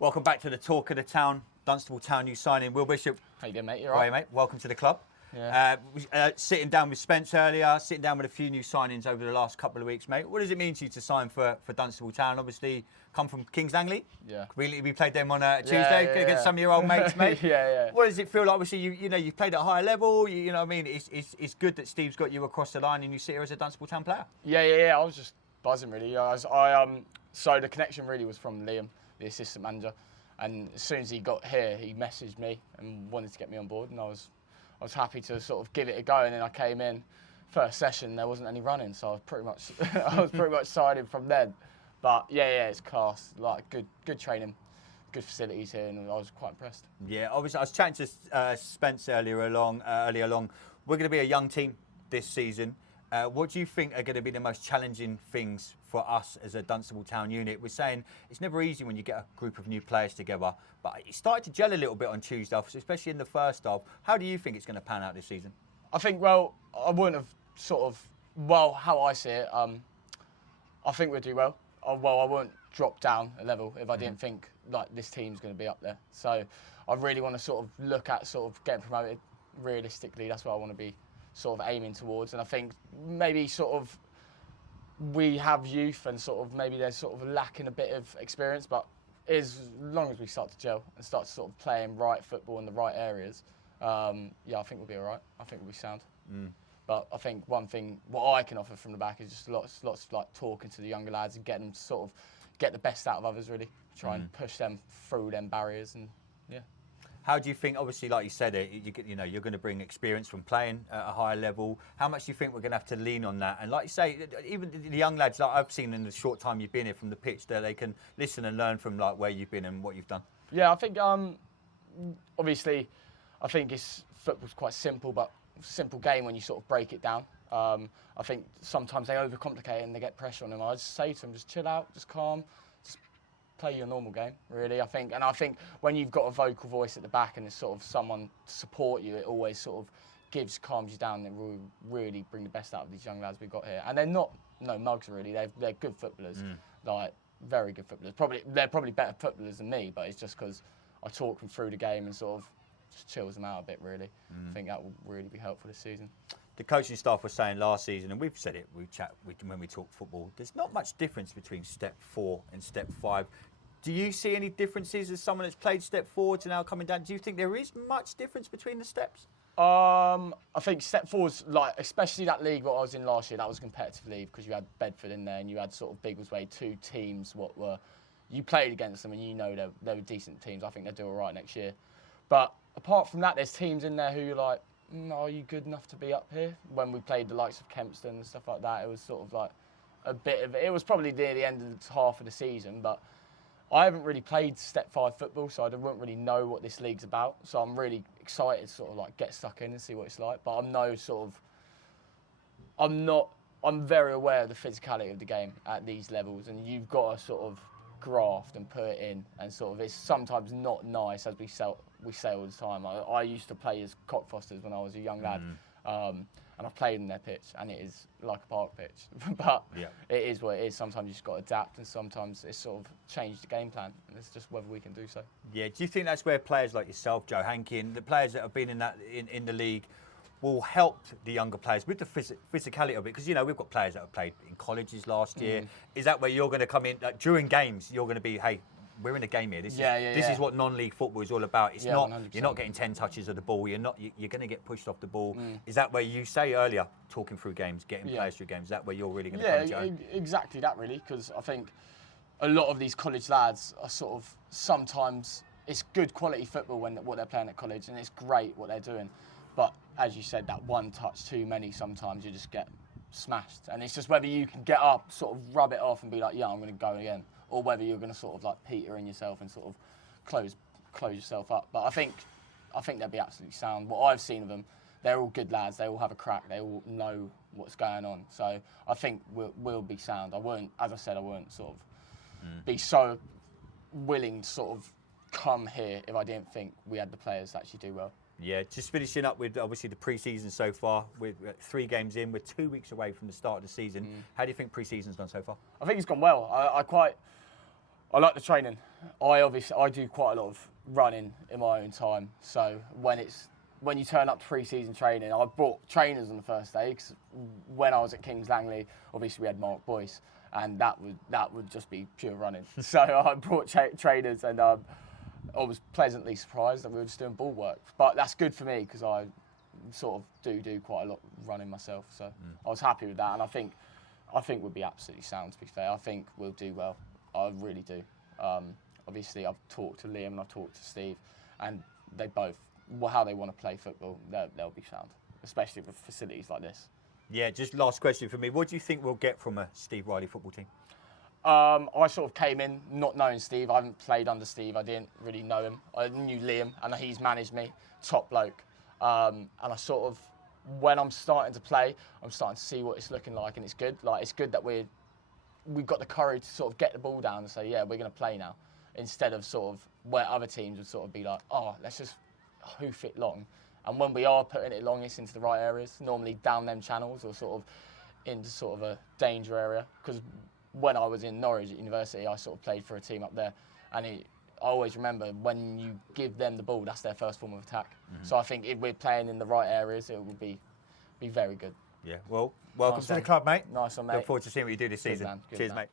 Welcome back to the Talk of the Town, Dunstable Town new signing. Will Bishop. How you doing, mate? You all How are right? you, mate? Welcome to the club. Yeah. Sitting down with Spence earlier, sitting down with a few new signings over the last couple of weeks, mate. What does it mean to you to sign for Dunstable Town? Obviously, come from Kings Langley. Yeah. We played them on Tuesday against some of your old mates, mate. Yeah. What does it feel like? Obviously, you've played at a higher level. You know what I mean? It's good that Steve's got you across the line and you sit here as a Dunstable Town player. Yeah. I was just buzzing, really. So the connection really was from Liam, the assistant manager. And as soon as he got here, he messaged me and wanted to get me on board, and I was happy to sort of give it a go. And then I came in, first session, there wasn't any running, so I was pretty much signing from then. But yeah, it's class, like good training, good facilities here, and I was quite impressed. Yeah, obviously I was chatting to Spence earlier along. We're going to be a young team this season. What do you think are going to be the most challenging things for us as a Dunstable Town unit? We're saying it's never easy when you get a group of new players together, but it started to gel a little bit on Tuesday, especially in the first half. How do you think it's going to pan out this season? I think, I wouldn't have how I see it, I think we'll do well. I won't drop down a level if I didn't think like this team's going to be up there. So I really want to sort of look at sort of getting promoted. Realistically, that's what I want to be sort of aiming towards. And I think maybe sort of we have youth and sort of maybe they're sort of lacking a bit of experience, but as long as we start to gel and start to sort of playing right football in the right areas, I think we'll be all right. I think we'll be sound. But I think one thing, what I can offer from the back is just lots of like talking to the younger lads and getting them to sort of get the best out of others, really. Try and push them through them barriers, and yeah. How do you think, obviously, like you said, you're going to bring experience from playing at a higher level. How much do you think we're going to have to lean on that? And like you say, even the young lads, like I've seen in the short time you've been here from the pitch, there they can listen and learn from like where you've been and what you've done. Yeah, I think obviously, I think football's quite simple, but simple game when you sort of break it down. I think sometimes they overcomplicate it and they get pressure on them. I just say to them, just chill out, just calm. Play your normal game, really. I think when you've got a vocal voice at the back and there's sort of someone to support you, it always sort of calms you down, and will really bring the best out of these young lads we've got here. And they're not mugs, really. They're good footballers, like very good footballers. They're probably better footballers than me, but it's just because I talk them through the game and sort of just chills them out a bit, really. I think that will really be helpful this season. The coaching staff was saying last season, and we've said it, when we talk football, there's not much difference between step 4 and step 5. Do you see any differences as someone that's played step 4 to now coming down? Do you think there is much difference between the steps? I think step 4's like, especially that league what I was in last year, that was a competitive league because you had Bedford in there and you had sort of Biggleswade, two teams you played against them and you know they were decent teams. I think they'll do all right next year. But apart from that, there's teams in there who you're like, are you good enough to be up here? When we played the likes of Kempston and stuff like that, it was sort of like it was probably near the end of the half of the season, but I haven't really played step 5 football, so I wouldn't really know what this league's about. So I'm really excited to sort of like get stuck in and see what it's like. But I'm very aware of the physicality of the game at these levels, and you've got to sort of graft and put it in, and sort of it's sometimes not nice, as we say all the time. I used to play as Cockfosters when I was a young lad. And I've played in their pitch, and it is like a park pitch. But It is what it is. Sometimes you just got to adapt, and sometimes it's sort of changed the game plan, and it's just whether we can do so. Yeah. Do you think that's where players like yourself, Joe Hankin, the players that have been in the league, will help the younger players with the physicality of it? Because, we've got players that have played in colleges last year. Is that where you're going to come in, like, during games, you're going to be, hey, we're in a game here. This is what non-league football is all about. It's not 100%. You're not getting 10 touches of the ball. You're going to get pushed off the ball. Is that where you say earlier, talking through games, getting players through games? Is that where you're really going to come, Joe? Exactly that, really. Because I think a lot of these college lads are sort of sometimes it's good quality football what they're playing at college, and it's great what they're doing. But as you said, that one touch too many, sometimes you just get smashed, and it's just whether you can get up, sort of rub it off, and be like, yeah, I'm going to go again. Or whether you're going to sort of like peter in yourself and sort of close yourself up. But I think they'll be absolutely sound. What I've seen of them, they're all good lads. They all have a crack. They all know what's going on. So I think we'll be sound. I won't sort of be so willing to sort of come here if I didn't think we had the players to actually do well. Yeah, just finishing up with obviously the pre-season so far. We're 3 games in. We're 2 weeks away from the start of the season. How do you think pre-season's gone so far? I think it's gone well. I like the training. I do quite a lot of running in my own time. So when you turn up to pre-season training, I brought trainers on the first day because when I was at Kings Langley, obviously we had Mark Boyce, and that would just be pure running. So I brought trainers, and I was pleasantly surprised that we were just doing ball work. But that's good for me because I sort of do quite a lot running myself. So I was happy with that, and I think we'll be absolutely sound. To be fair, I think we'll do well. I really do. Obviously, I've talked to Liam and I've talked to Steve, and they both, how they want to play football, they'll be sound, especially with facilities like this. Yeah, just last question for me. What do you think we'll get from a Steve Riley football team? I sort of came in not knowing Steve. I haven't played under Steve. I didn't really know him. I knew Liam, and he's managed me. Top bloke. And I sort of, when I'm starting to play, I'm starting to see what it's looking like, and it's good. Like, it's good that we've got the courage to sort of get the ball down and say, yeah, we're going to play now, instead of sort of where other teams would sort of be like, oh, let's just hoof it long. And when we are putting it long, it's into the right areas, normally down them channels or sort of into sort of a danger area. Because when I was in Norwich at university, I sort of played for a team up there, and I always remember when you give them the ball, that's their first form of attack. So I think if we're playing in the right areas, it will be very good. Yeah, well, welcome Nice to the one. club, mate. Nice one, mate. Look forward to seeing what you do this Good season. man, good Cheers, man. mate.